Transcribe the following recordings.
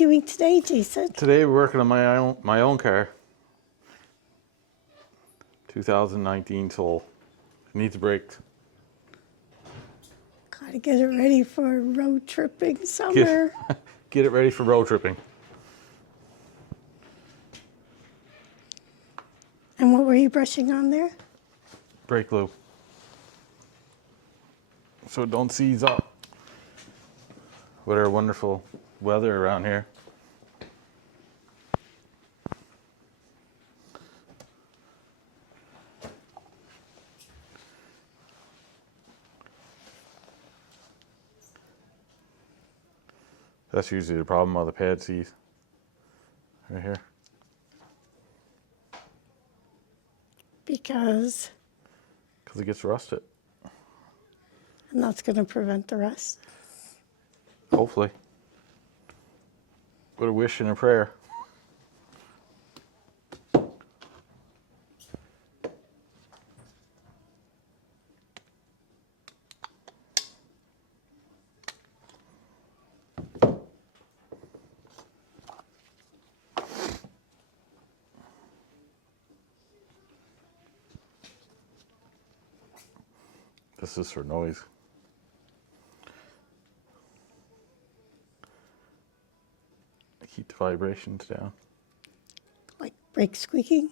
doing today, Jason? Today we're working on my own car. 2019 Soul. Needs brakes. Gotta get it ready for road tripping summer. Get it ready for road tripping. And what were you brushing on there? Brake glue. So it don't seize up with our wonderful weather around here. That's usually the problem on the pad sees. Right here. Because Because it gets rusted. and that's going to prevent the rust. Hopefully. With a wish and a prayer. This is for noise. Keep the vibrations down. Like brake squeaking.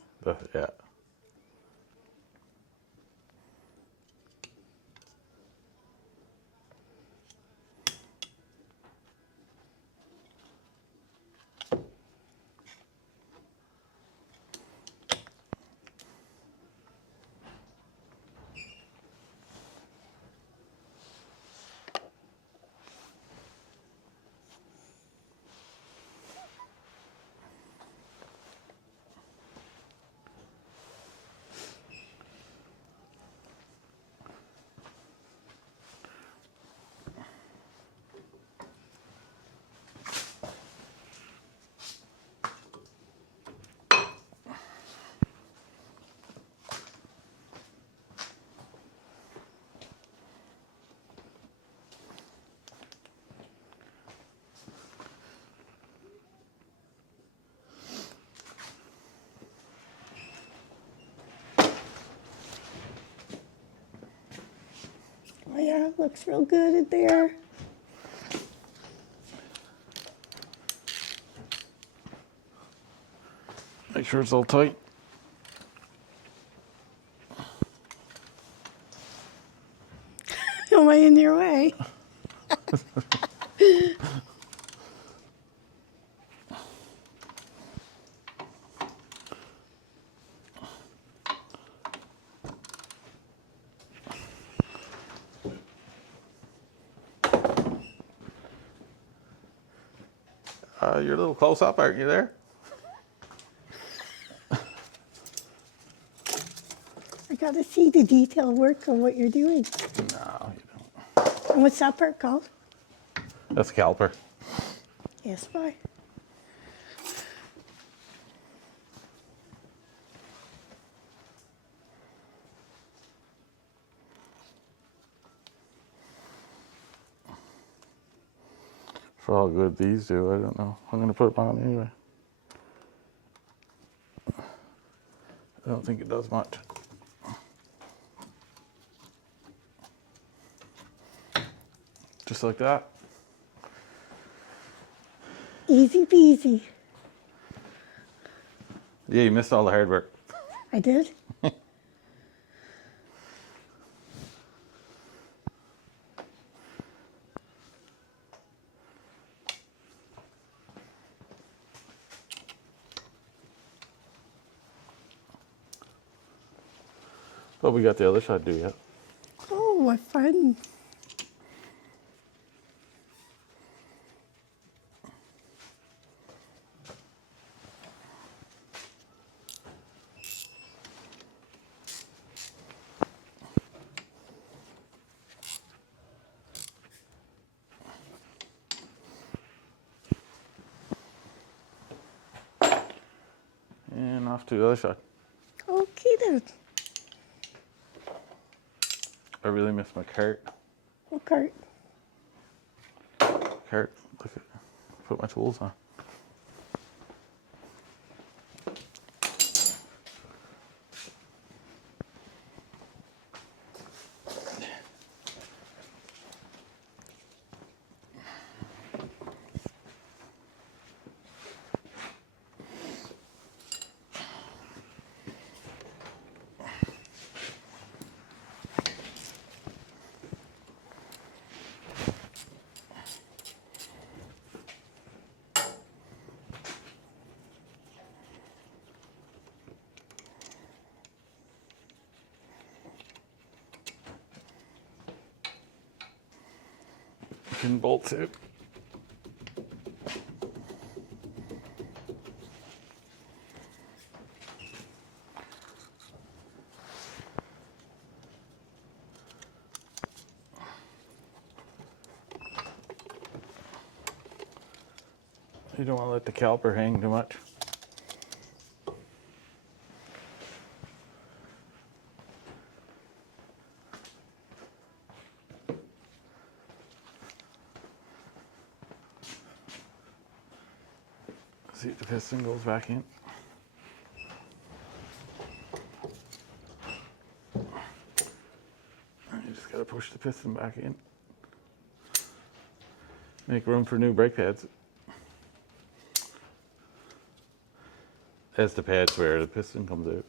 Yeah. Oh yeah, it looks real good in there. Make sure it's all tight. Am I in your way? You're a little close up, aren't you there? I gotta see the detail work on what you're doing. No, you don't. And what's that part called? That's a caliper. Yes, bye. For how good these do, I don't know. I'm going to put them on anyway. I don't think it does much. Just like that. Easy peasy. Yeah, you missed all the hard work. I did? But we got the other side to do yet. Oh, what fun. And off to the other side. Okay then. I really miss my cart. What cart? Look at, put my tools on. Pin bolts out. You don't want to let the caliper hang too much. See if the piston goes back in. You just gotta push the piston back in. Make room for new brake pads. As the pads wear, the piston comes out.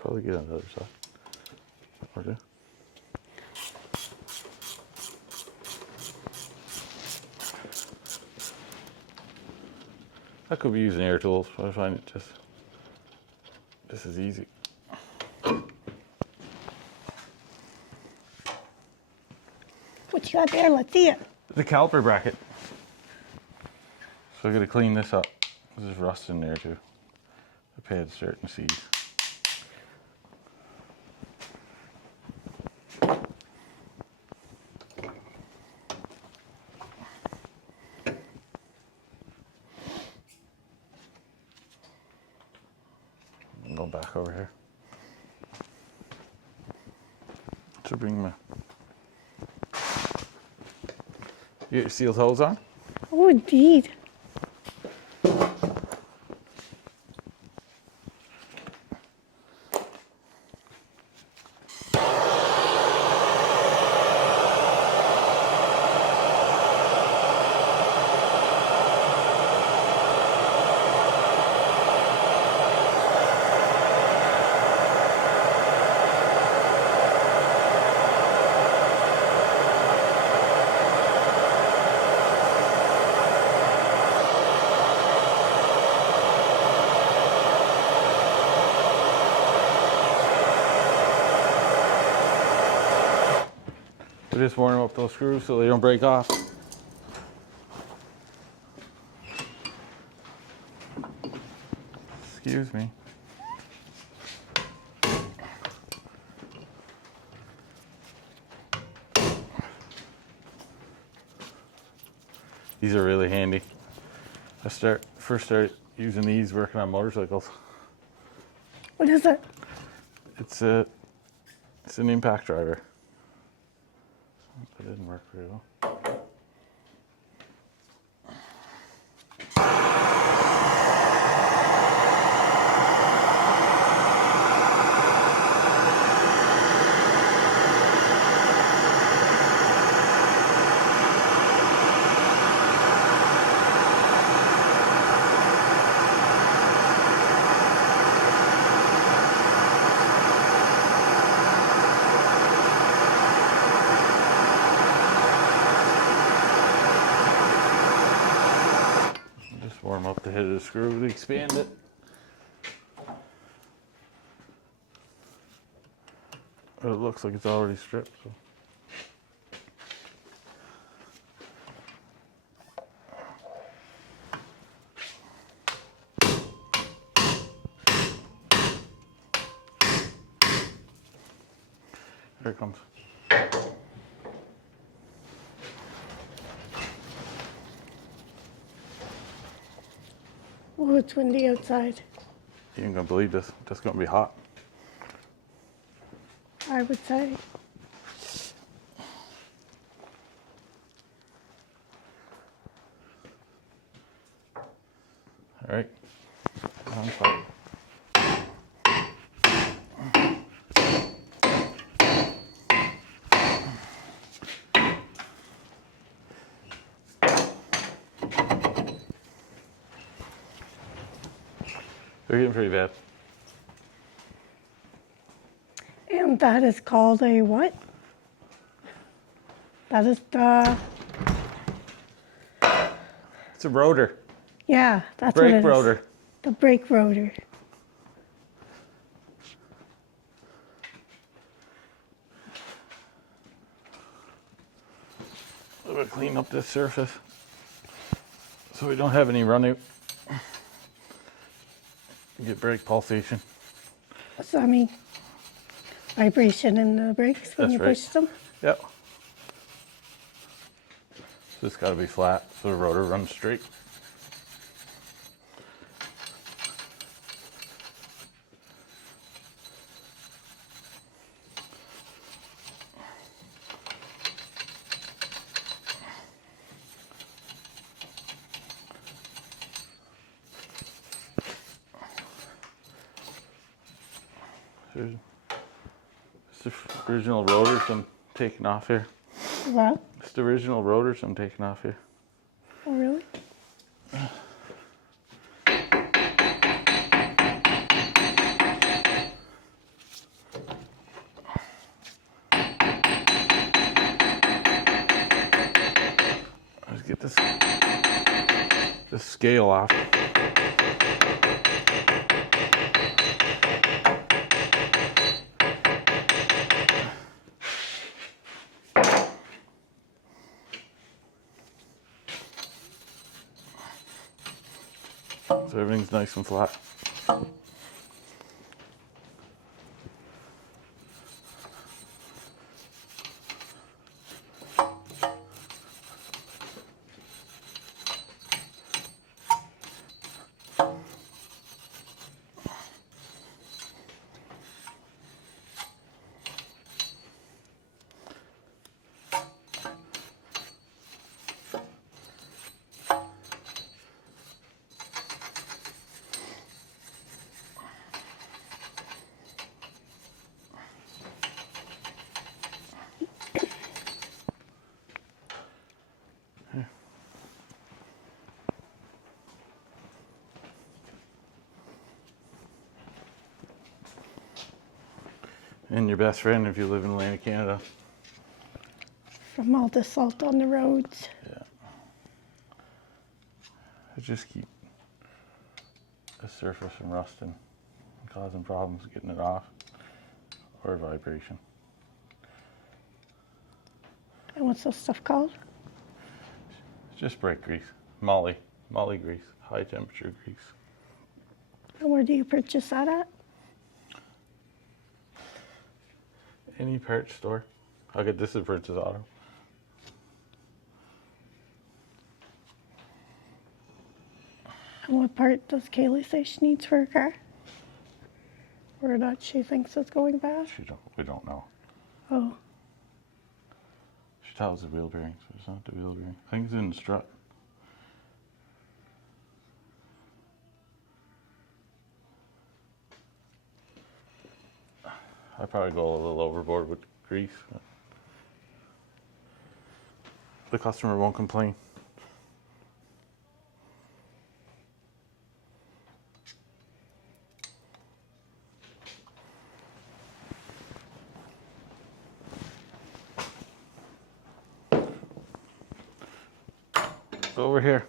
Probably get on the other side. Or do. I could be using air tools, but I find it just as easy. What you got there? Let's see it. The caliper bracket. So I gotta clean this up. There's rust in there too. The pad's starting to seize. Go back over here. To bring my... You get your steel toes on? Oh, indeed. We just warm up those screws so they don't break off. Excuse me. These are really handy. I first started using these working on motorcycles. What is it? It's an impact driver. That didn't work very well. Warm up the head of the screw to expand it. It looks like it's already stripped. So. Here it comes. Oh, it's windy outside. You ain't gonna believe this. It's gonna be hot. I would say. All right. I'm fine. They're getting pretty bad. And that is called a what? That is the, It's a rotor. yeah, that's Brake what it is. rotor. The brake rotor. I'm gonna clean up this surface so we don't have any run out. Get brake pulsation. So, I mean, vibration in the brakes when That's you right. push them. Yep. So it's gotta be flat so the rotor runs straight. It's the original rotors I'm taking off here. Well, It's the original rotors I'm taking off here. oh really? Let's get this scale off. So everything's nice and flat. And your best friend if you live in Atlantic Canada. From all the salt on the roads. Yeah. I just keep the surface from rusting and causing problems getting it off or vibration. And what's this stuff called? It's just brake grease. Molly grease. High temperature grease. And where do you purchase that at? Any parts store. I'll get this at Purchase Auto. And what part does Kaylee say she needs for her car? Or that she thinks is going bad? We don't know. Oh, She thought it was the wheel bearing, so it's not the wheel bearing. I think it's in the strut. I'd probably go a little overboard with grease. The customer won't complain. Over here.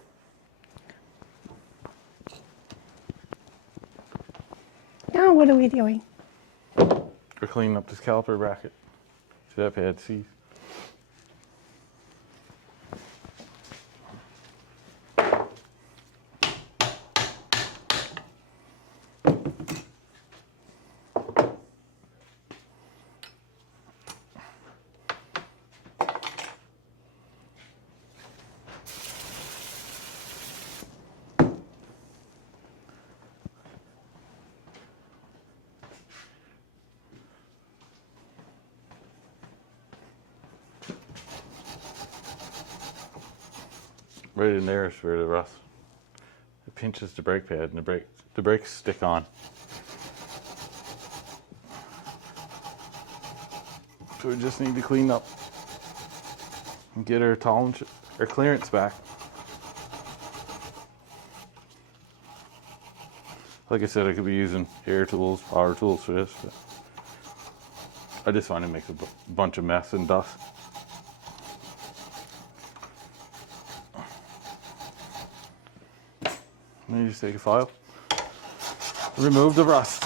now what are we doing? We're cleaning up this caliper bracket. See that bad seized? right in there is where the rust. It pinches the brake pad and the brakes stick on. So we just need to clean up and get our tolerance, our clearance back. Like I said, I could be using air tools, power tools for this, but I just find it makes a bunch of mess and dust. And you just take a file, remove the rust.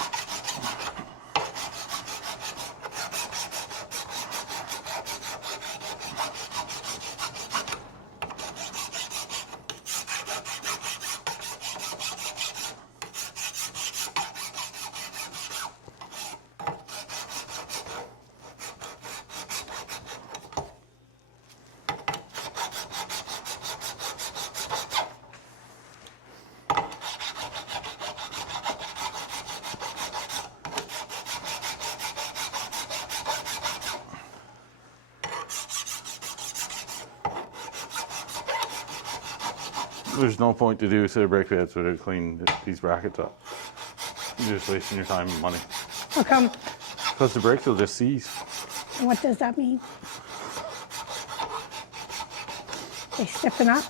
There's no point to do a set of brake pads without cleaning these brackets up. You're just wasting your time and money. How come? Because the brakes will just seize. And what does that mean? They stiffen up?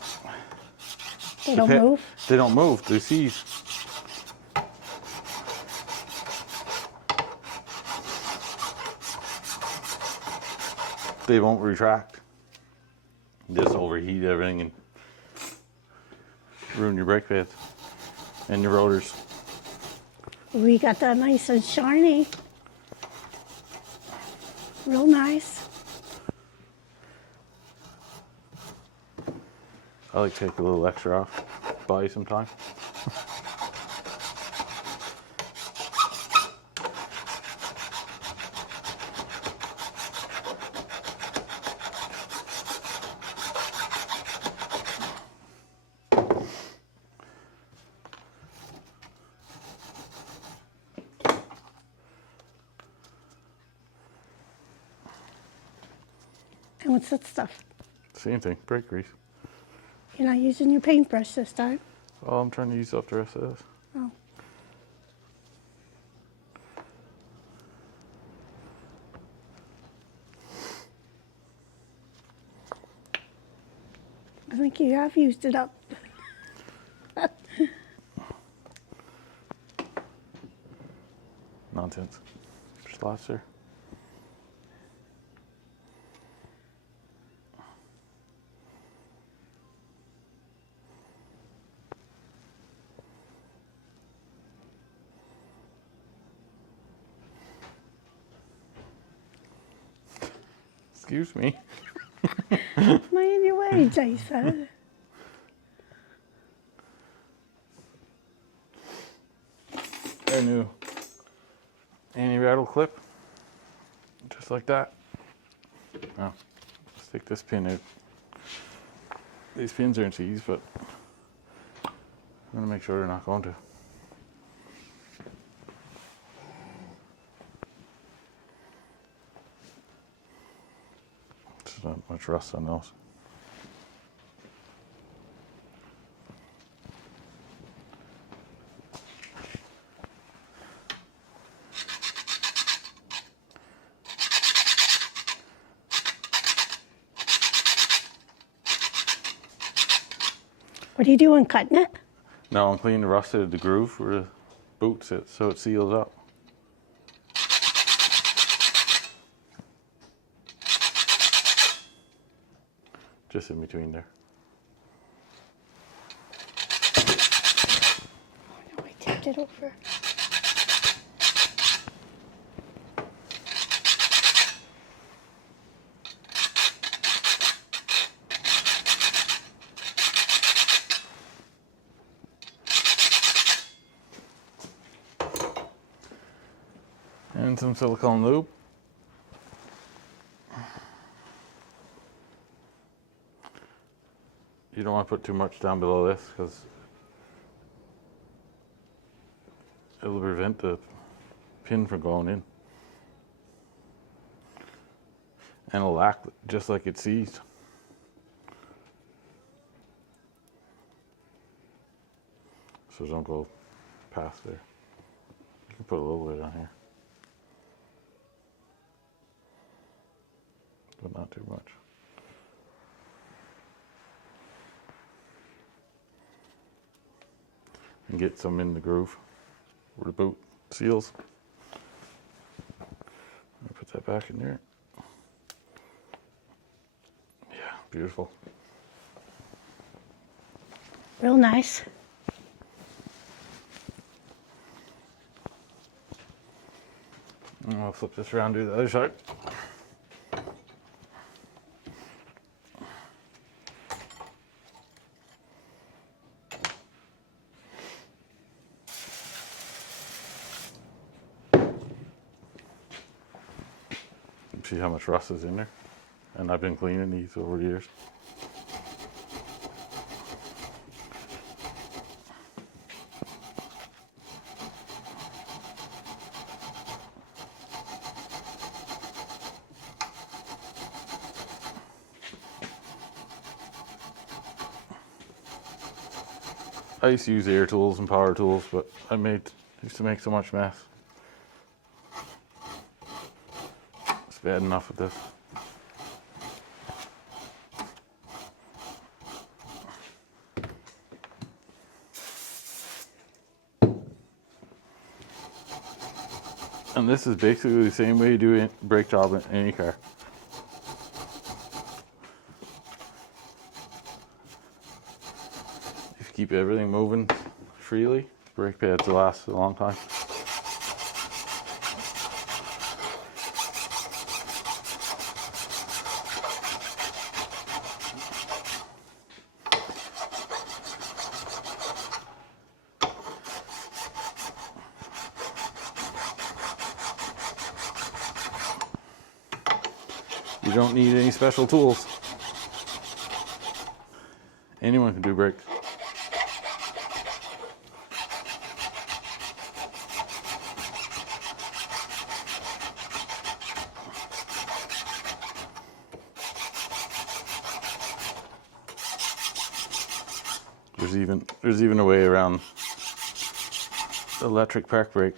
They don't move? They don't move, they seize. They won't retract. Just overheat everything and ruin your brake pads and your rotors. We got that nice and shiny. Real nice. I like to take a little extra off, buy you some time. And what's that stuff? Same thing, brake grease. You're not using your paintbrush this time? Oh, I'm trying to use up the rest of this. Oh. I think you have used it up. Nonsense. There's lots there. Excuse me. Am I in your way, Jason? Our new anti-rattle clip. Just like that. Now, let's take this pin out. These pins aren't seized, but I'm going to make sure they're not going to. There's not much rust on those. What are you doing, cutting it? Now I'm cleaning the rust out of the groove where the boot sits so it seals up. Just in between there. Oh, I tipped it over. And some silicone lube. You don't want to put too much down below this because it'll prevent the pin from going in. And it'll act just like it's seized. so don't go past there. You can put a little bit on here, but not too much. And get some in the groove where the boot seals. Put that back in there. Yeah, beautiful. Real nice. And I'll flip this around, do the other side. See how much rust is in there? And I've been cleaning these over the years. I used to use air tools and power tools, but used to make so much mess. It's bad enough with this. And this is basically the same way you do a brake job in any car. If you keep everything moving freely, brake pads will last a long time. You don't need any special tools. Anyone can do brakes. There's even a way around the electric park brake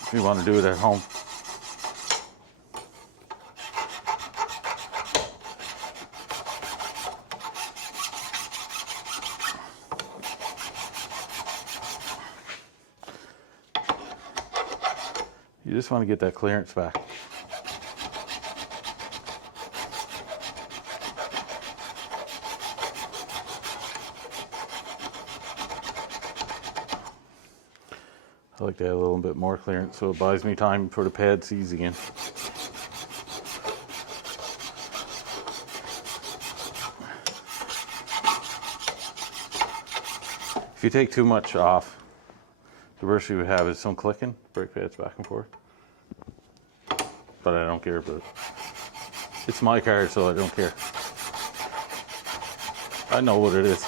if you want to do it at home. You just want to get that clearance back. I like to have a little bit more clearance so it buys me time for the pad sees again. If you take too much off, the worst you would have is some clicking, brake pads back and forth. But I don't care, but it's my car, so I don't care. I know what it is.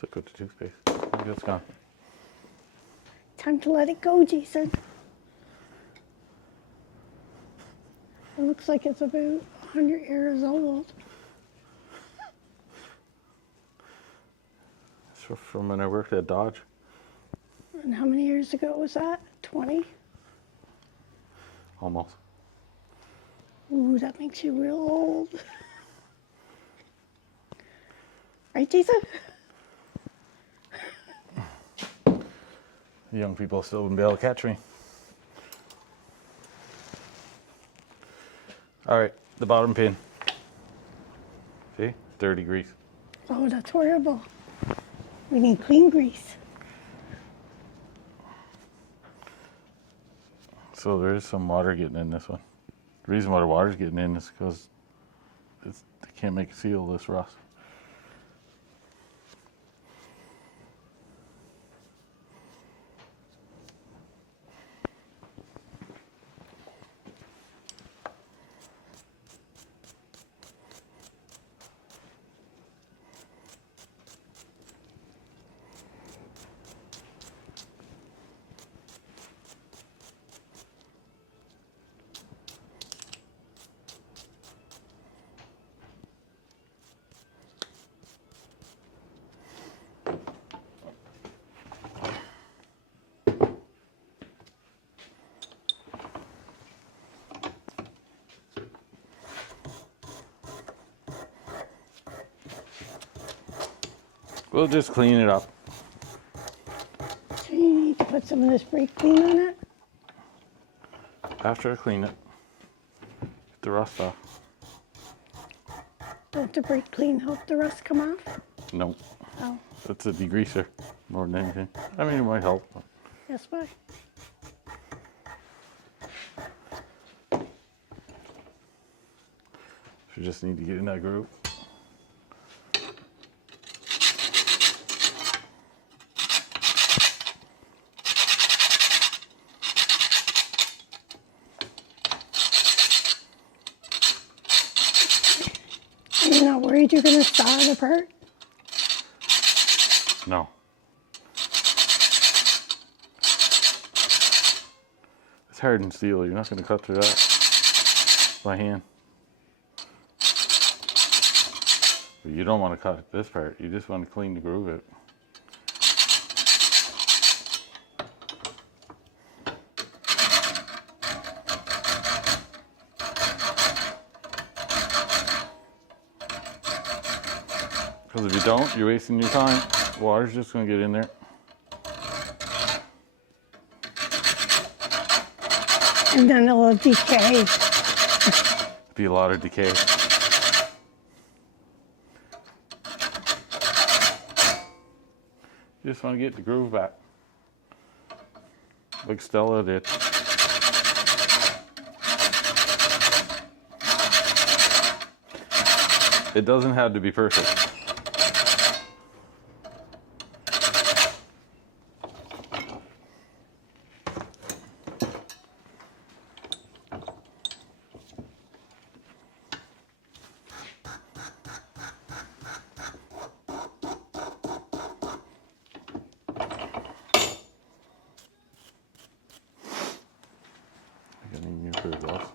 So go to toothpaste. Maybe it's gone. Time to let it go, Jason. It looks like it's about 100 years old. It's from when I worked at Dodge. And how many years ago was that? 20? Almost. Ooh, that makes you real old. Right, Jason? The young people still wouldn't be able to catch me. All right, the bottom pin. See, dirty grease. Oh, that's horrible. We need clean grease. So there is some water getting in this one. The reason why the water's getting in is because they can't make a seal this rust. We'll just clean it up. So you need to put some of this brake clean on it. After I clean it, get the rust off. Don't the brake clean help the rust come off? No, Oh, that's a degreaser more than anything. I mean, it might help. But yes, why? you just need to get in that groove. You're not worried you're gonna saw it apart? No. It's hardened steel. You're not going to cut through that by hand. But you don't want to cut this part. You just want to clean the groove out. Because if you don't, you're wasting your time. Water's just going to get in there. And then it'll decay. Be a lot of decay. You just want to get the groove back. Like Stella did. It doesn't have to be perfect. I need new pair of gloves.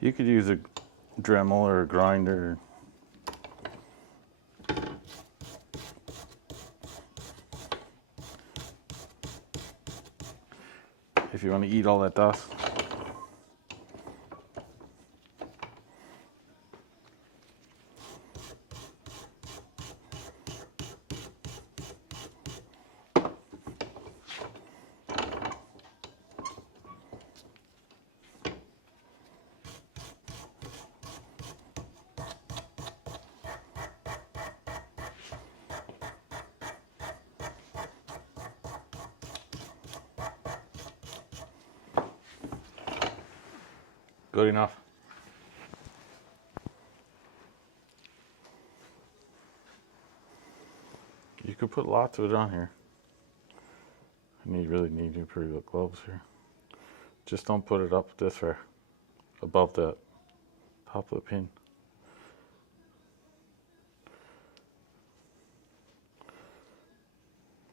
You could use a Dremel or a grinder. If you want to eat all that dust. Good enough. You could put lots of it on here. You really need new pair of gloves here. Just don't put it up this far, above the top of the pin.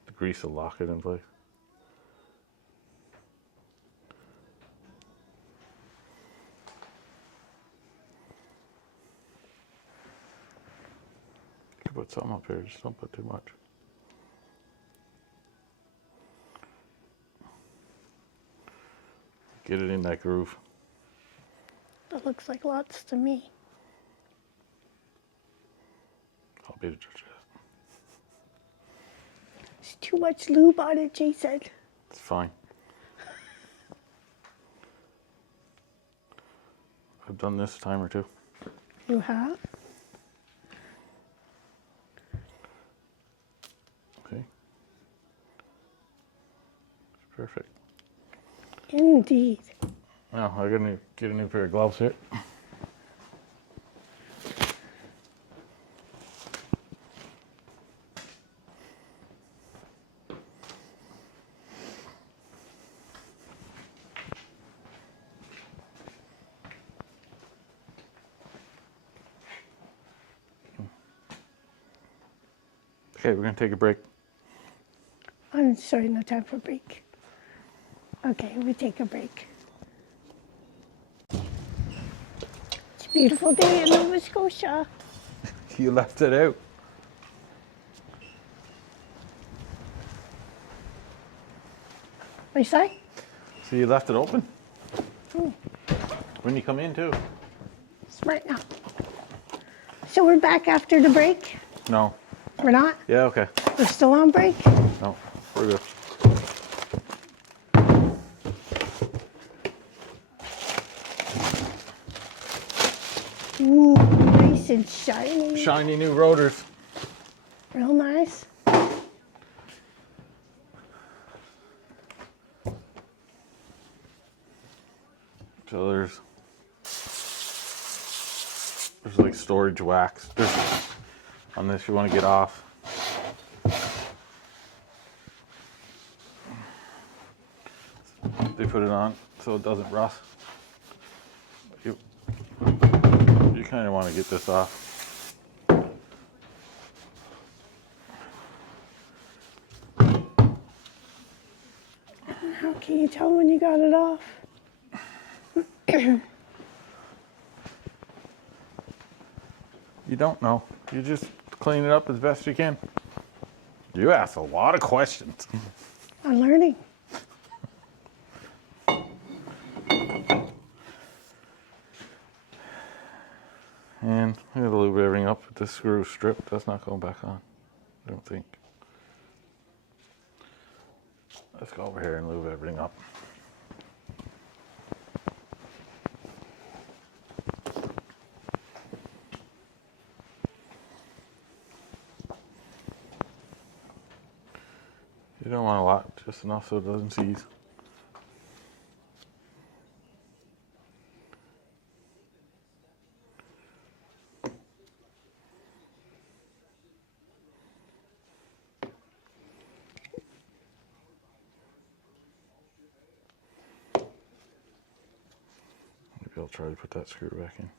The grease will lock it in place. You can put something up here, just don't put too much. Get it in that groove. That looks like lots to me. need to touch it. There's too much lube on it, Jason. It's fine. I've done this a time or two. You have? Okay. It's perfect. Indeed. Now I gotta get a new pair of gloves here. Okay, we're gonna take a break. I'm sorry, no time for break. Okay, we take a break. It's a beautiful day in Nova Scotia. You left it out. What you say? So you left it open? Hmm. When you come in too? Smart now. So we're back after the break? No. We're not? Yeah, okay. We're still on break? No, we're good. Ooh, nice and shiny. Shiny new rotors. Real nice. So there's like storage wax. On this you want to get off. They put it on so it doesn't rust. You kind of want to get this off. How can you tell when you got it off? You don't know. You just clean it up as best you can. You ask a lot of questions. I'm learning. And I'm going to lube everything up with this screw strip. That's not going back on, I don't think. Let's go over here and lube everything up. You don't want a lot, just enough so it doesn't seize. Maybe I'll try to put that screw back in.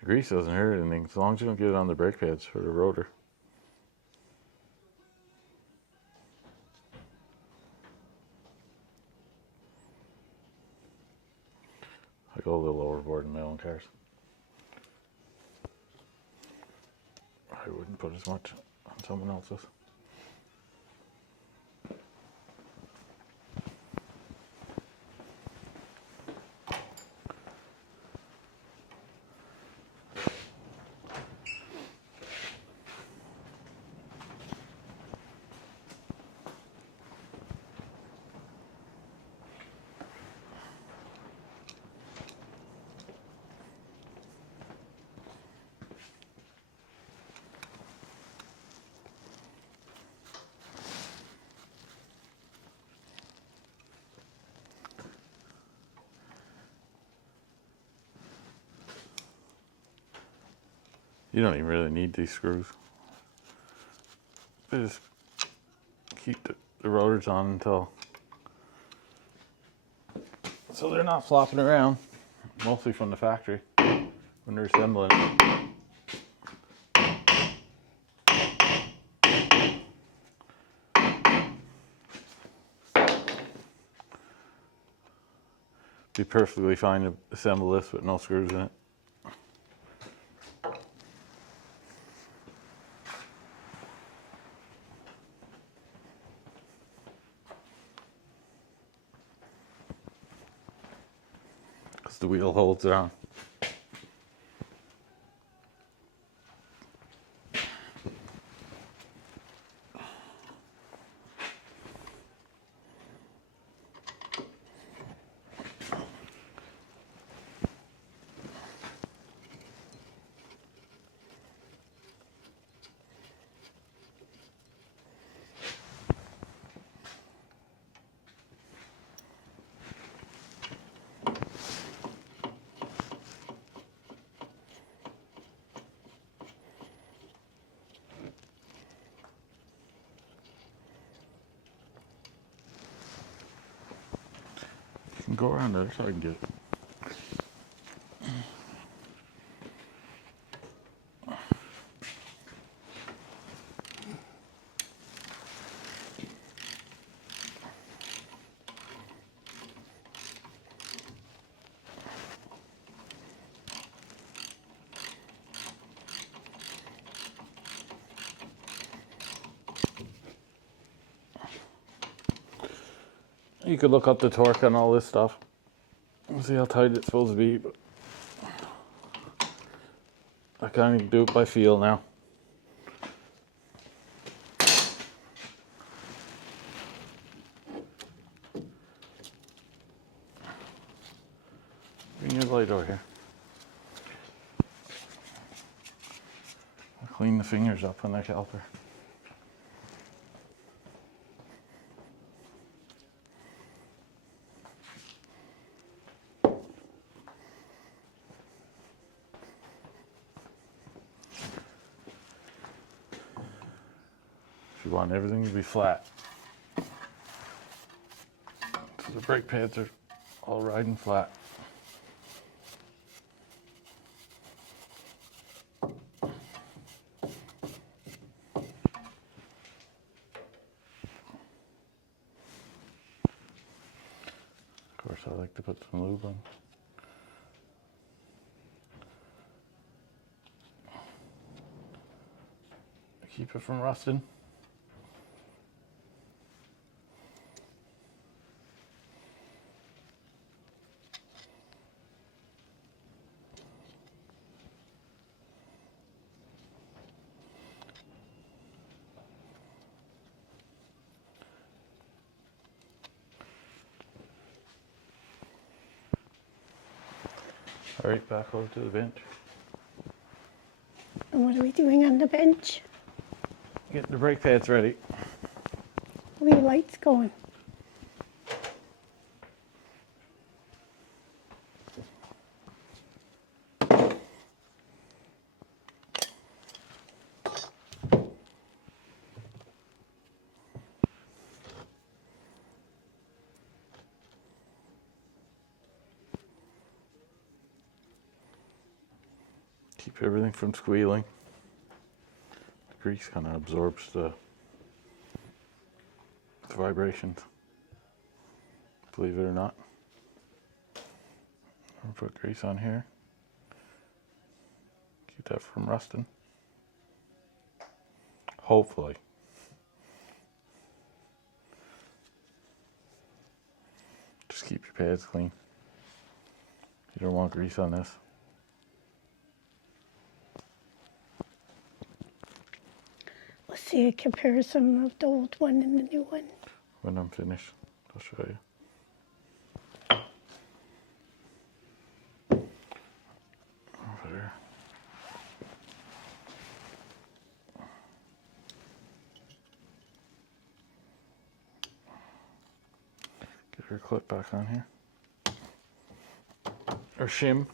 The grease doesn't hurt anything as long as you don't get it on the brake pads for the rotor. I go a little overboard in my own cars. I wouldn't put as much on someone else's. You don't even really need these screws. They just keep the rotors on until, so they're not flopping around, mostly from the factory when they're assembling it. Be perfectly fine to assemble this with no screws in it. the wheel holds it on. You can go around there so I can get it. You could look up the torque on all this stuff. We'll see how tight it's supposed to be, but I kind of do it by feel now. Bring your light over here. I'll clean the fingers up on that caliper. You want everything to be flat. So the brake pads are all riding flat. Of course, I like to put some lube on. Keep it from rusting. All right, back over to the bench. And what are we doing on the bench? Get the brake pads ready. Where are your lights going? Keep everything from squealing. The grease kind of absorbs the vibrations, believe it or not. I'll put grease on here. Keep that from rusting. Hopefully. Just keep your pads clean. You don't want grease on this. Let's see a comparison of the old one and the new one. When I'm finished, I'll show you. Over there. Get your clip back on here. Or shim.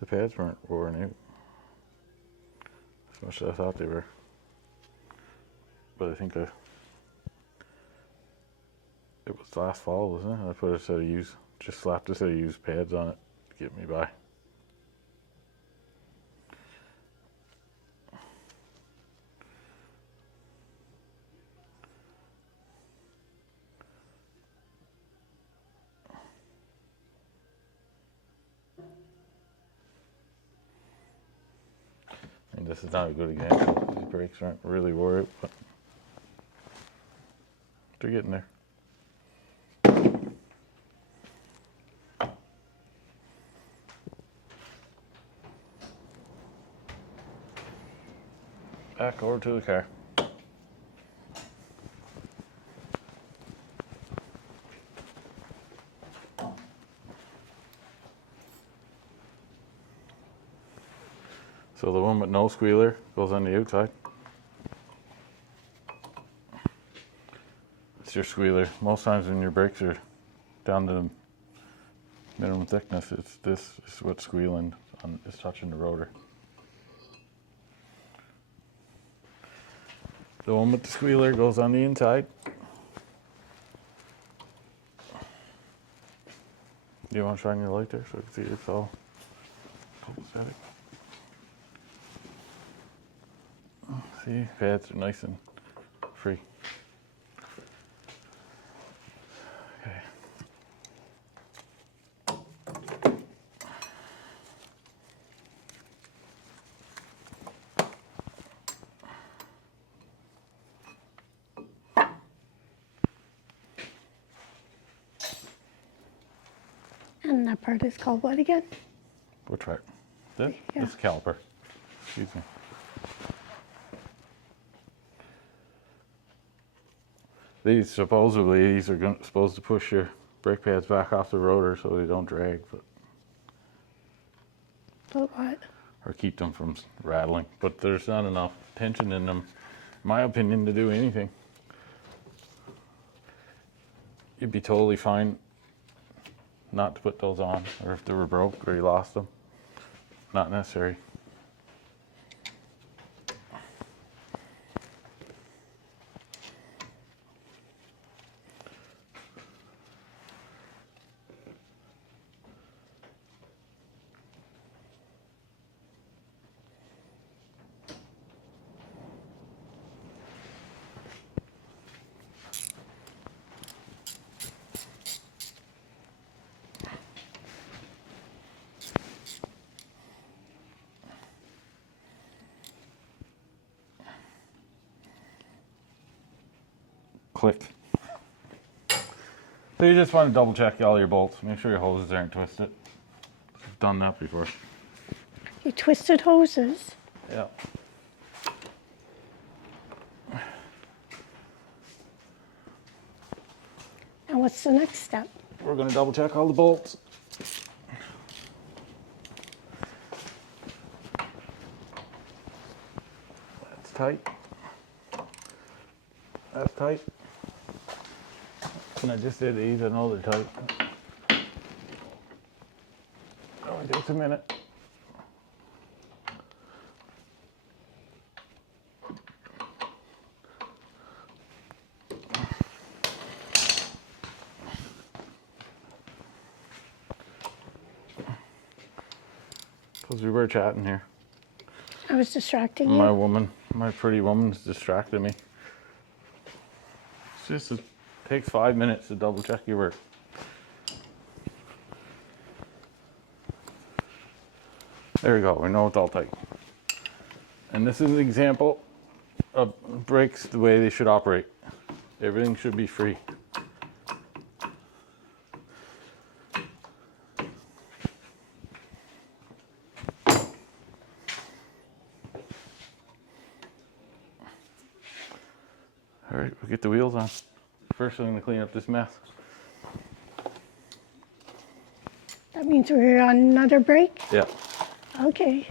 The pads weren't worn out as much as I thought they were. But I think it was last fall, wasn't it? I put a set of used, just slapped a set of used pads on it to get me by. this is not a good example. These brakes aren't really worth it, but they're getting there. Back over to the car. So the one with no squealer goes on the outside. It's your squealer. Most times when your brakes are down to the minimum thickness, it's this is what's squealing is touching the rotor. The one with the squealer goes on the inside. Do you want to shine your light there so you can see it's all copacetic? See, pads are nice and free. Okay. And that part is called what again? Which part? This? Yeah. This caliper. Excuse me. These supposedly are supposed to push your brake pads back off the rotor so they don't drag, But what? or keep them from rattling. But there's not enough tension in them, in my opinion, to do anything. You'd be totally fine not to put those on, or if they were broke or you lost them. Not necessary. Click. So you just want to double check all your bolts. Make sure your hoses aren't twisted. I've done that before. You twisted hoses? Yeah. And what's the next step? We're going to double check all the bolts. That's tight. That's tight. And I just did these, I know they're tight. Only takes a minute. Because we were chatting here. I was distracting My you. woman, my pretty woman's distracted me. It takes 5 minutes to double check your work. There we go, we know it's all tight. And this is an example of brakes the way they should operate. Everything should be free. All right, we'll get the wheels on. First, I'm going to clean up this mess. That means we're on another break? Yeah. Okay.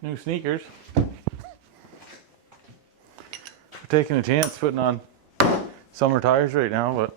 New sneakers. We're taking a chance putting on summer tires right now, but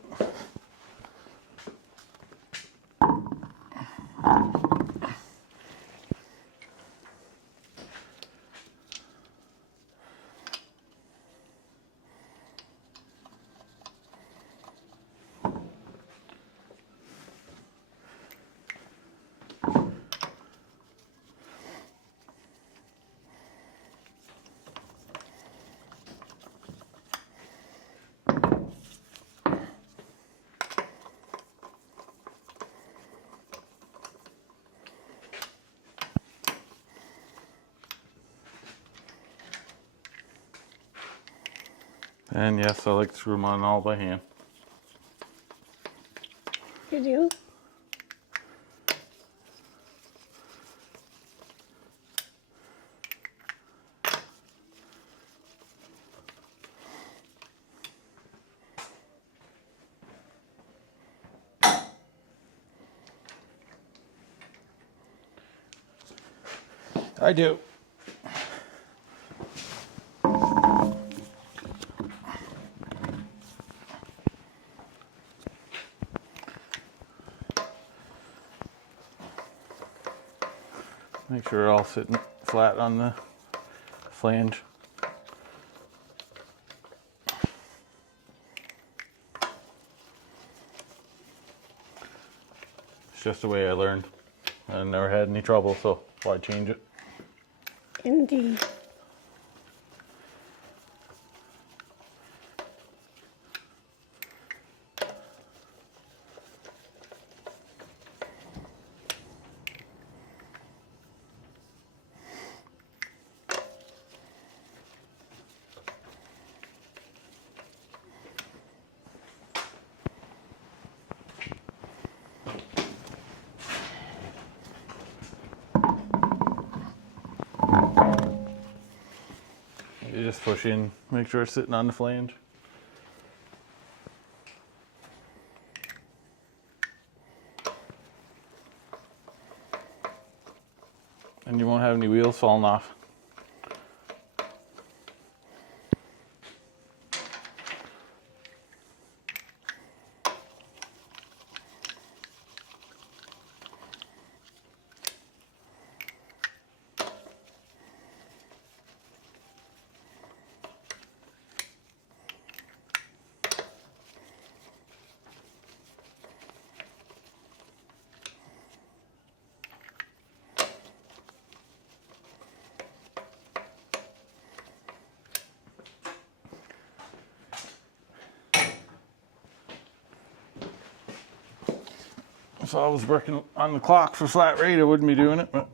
And yes, I like to screw them on all by hand. You do? I do. Make sure they're all sitting flat on the flange. It's just the way I learned. I never had any trouble, so why change it? Indeed. You just push in, make sure it's sitting on the flange. And you won't have any wheels falling off. If I was working on the clock for flat rate, I wouldn't be doing it, but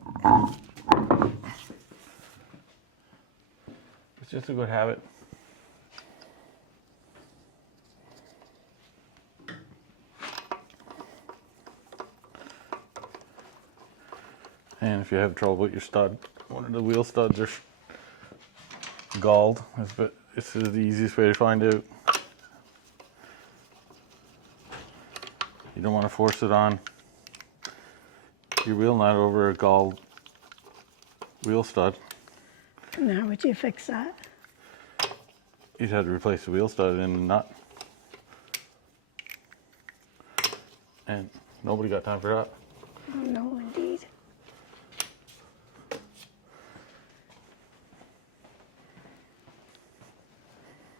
it's just a good habit. And if you have trouble with your stud, one of the wheel studs are galled. This is the easiest way to find out. You don't want to force it on your wheel nut over a galled wheel stud. And how would you fix that? You'd have to replace the wheel stud and the nut. And nobody got time for that. Oh, no, indeed.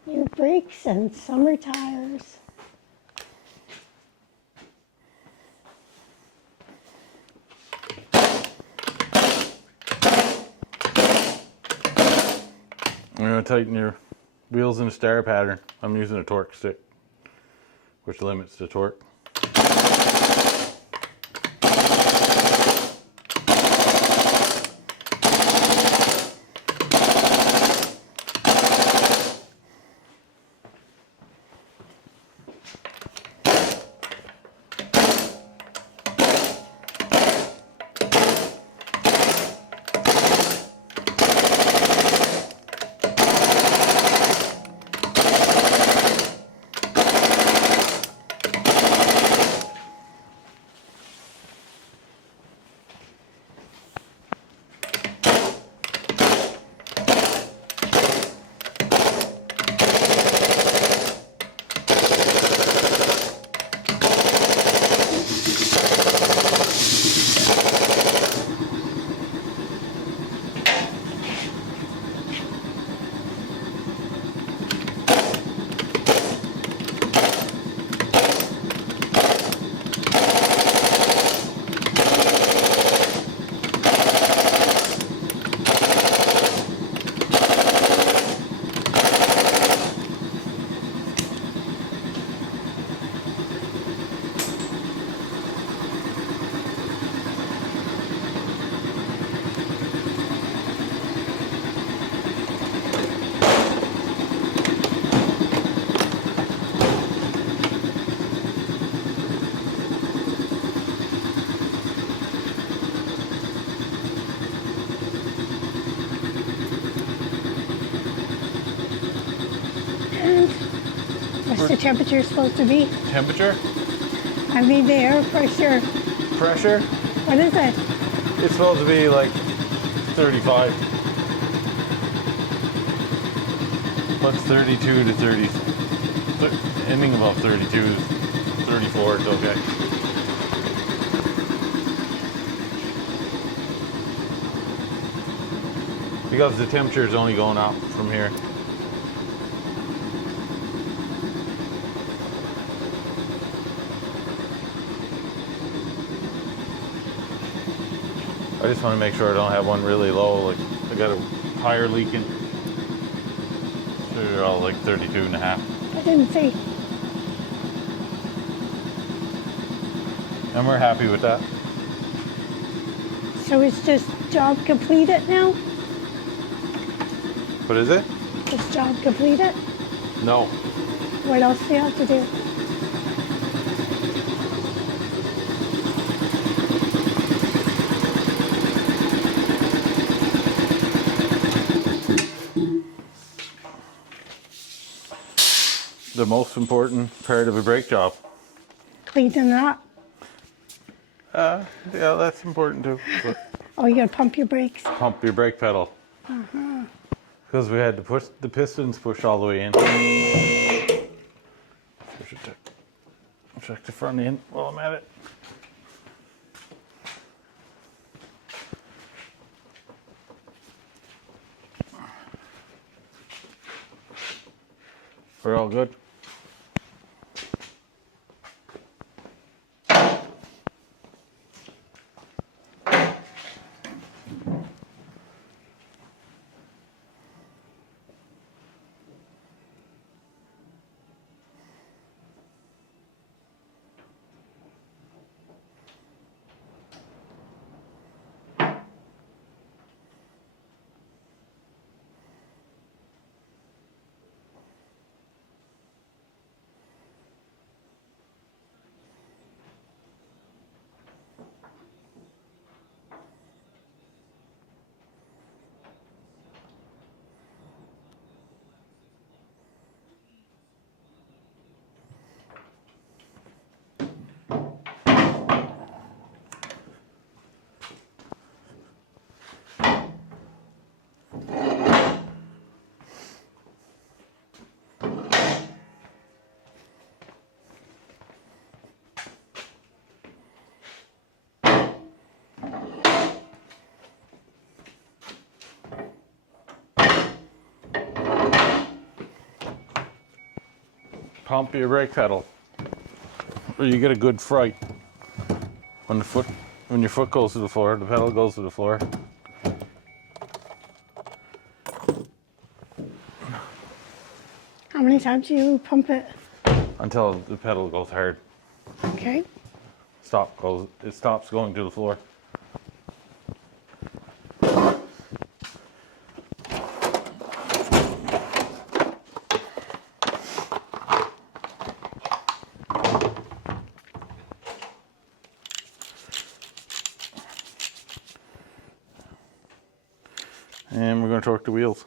New brakes and summer tires. I'm going to tighten your wheels in a star pattern. I'm using a torque stick, which limits the torque. the temperature supposed to be? Temperature? I mean the air pressure. Pressure? What is it? It's supposed to be like 35. What's 32 to 30? Anything above 32 is 34, it's okay. Because the temperature is only going up from here. I just want to make sure I don't have one really low. Like I got a tire leaking. So they're all like 32 and a half. I didn't see. And we're happy with that. So it's just job completed now? What is it? Is job completed? No. What else do you have to do? The most important part of a brake job. Cleaning it up. Yeah, that's important too. But Oh, you gotta pump your brakes. pump your brake pedal. Because we had to push the pistons pushed all the way in. I should check the front end while I'm at it. We're all good. Pump your brake pedal, or you get a good fright. When your foot goes to the floor, the pedal goes to the floor. How many times do you pump it? Until the pedal goes hard. Okay. It stops going to the floor. And we're going to torque the wheels.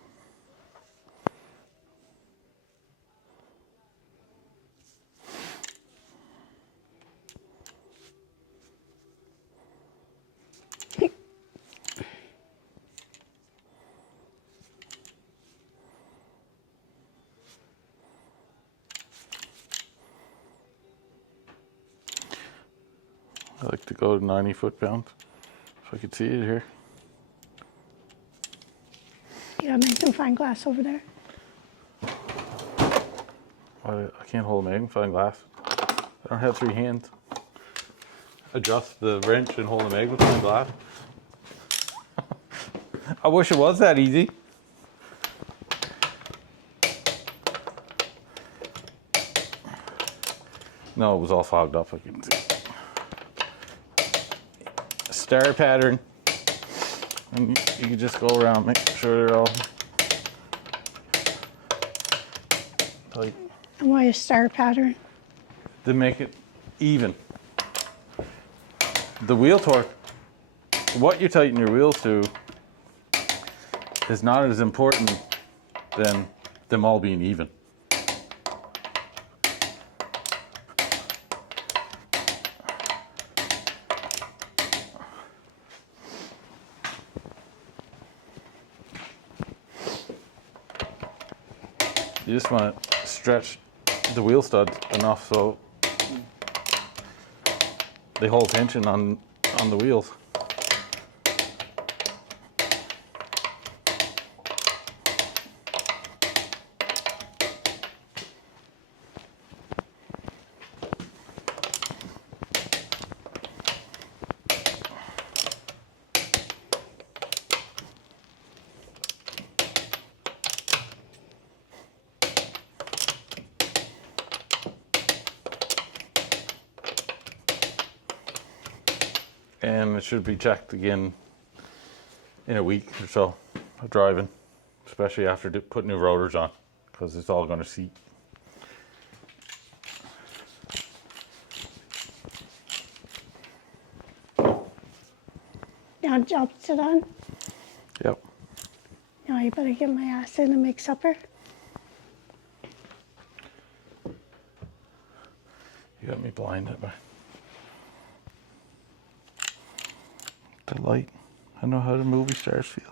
I like to go to 90 foot-pounds, if I could see it here. You got magnifying glass over there. I can't hold a magnifying glass. I don't have 3 hands. Adjust the wrench and hold a magnifying glass. I wish it was that easy. No, it was all fogged up, I couldn't see. Star pattern. And you can just go around, make sure they're all tight. And why a star pattern? To make it even. The wheel torque, what you tighten your wheels to, is not as important than them all being even. You just want to stretch the wheel studs enough so they hold tension on the wheels. And it should be checked again in a week or so of driving, especially after putting new rotors on, because it's all going to seat. Now job's done. Yep. Now I better get my ass in and make supper. You got me blinded by the light. I know how the movie stars feel.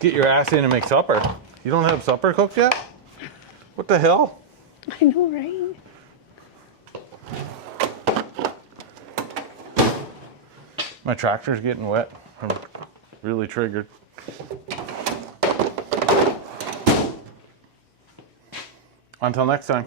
Get your ass in and make supper. You don't have supper cooked yet? What the hell? I know, right? My tractor's getting wet. I'm really triggered. Until next time.